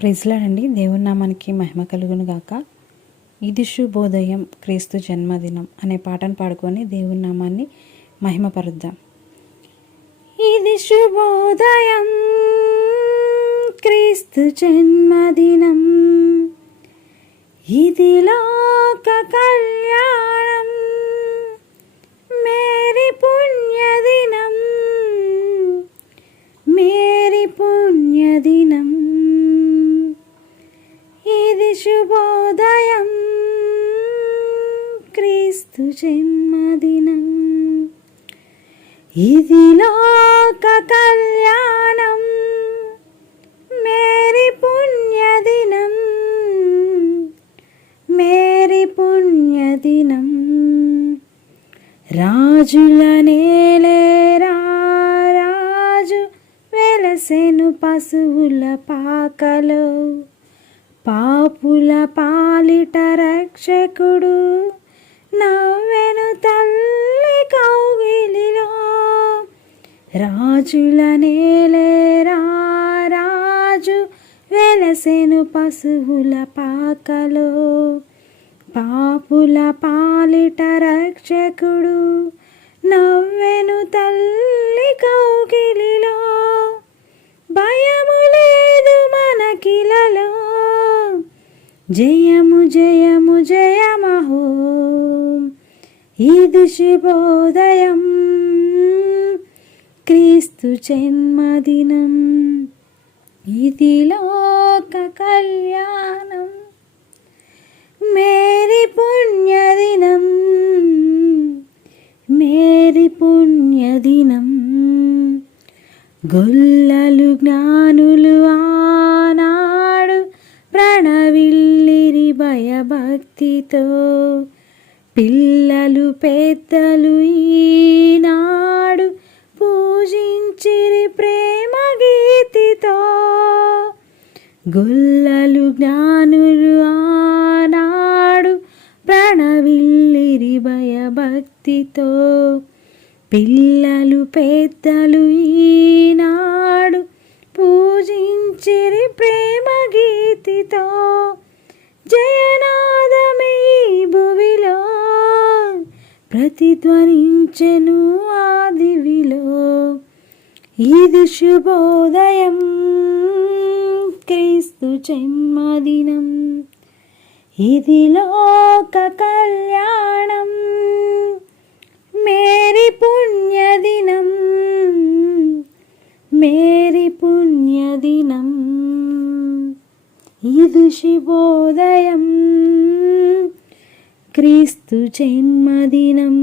ప్రైజ్లాడండి. దేవుని నామానికి మహిమ కలుగును గాక. ఇది శుభోదయం క్రీస్తు జన్మదినం అనే పాటను పాడుకొని దేవుని నామాన్ని మహిమపరుద్దాం. ఇది శుభోదయం క్రీస్తు జన్మదినం, ఇది లోక కళ్యాణం, మేరీ పుణ్యదినం, మేరీ పుణ్యదినం. ఇది శుభోదయం క్రీస్తు జన్మదినం, ఇది లోక కళ్యాణం, మేరీ పుణ్యదినం, మేరీ పుణ్యదినం. రాజుల నేలేరా రాజు వెలసెను పశువుల పాకలో, పాపుల పాలిట రక్షకుడు నవ్వెను తల్లి కౌగిలిలో. రాజుల నేలేరా రాజు వెలసెను పశువుల పాకలో, పాపుల పాలిట రక్షకుడు నవ్వెను తల్లి కౌగిలిలో. భయము లేదు మనకిలలో, జయము జయము జయమహో. ఇది శుభోదయం క్రీస్తు జన్మదినం, ఇది లోక కళ్యాణం, మేరీ పుణ్యదినం, మేరీ పుణ్యదినం. గొల్లలు జ్ఞానులు ఆనాడు ప్రణవిల్లిరి భయభక్తితో, పిల్లలు పెద్దలు ఈనాడు పూజించిరి ప్రేమ గీతితో. గొల్లలు జ్ఞానులు ఆనాడు ప్రణవిల్లిరి భయభక్తితో, పిల్లలు పెద్దలు ఈనాడు పూజించిరి ప్రేమ గీతితో. జయనాదమే ఈ భువిలో ప్రతిధ్వనించెను ఆ దివిలో. ఇది శుభోదయం క్రీస్తు జన్మదినం, ఇది లోక కళ్యాణం, మేరీ పుణ్యదినం, మేరీ పుణ్యదినం. ఇది శుభోదయం క్రీస్తు జన్మదినం.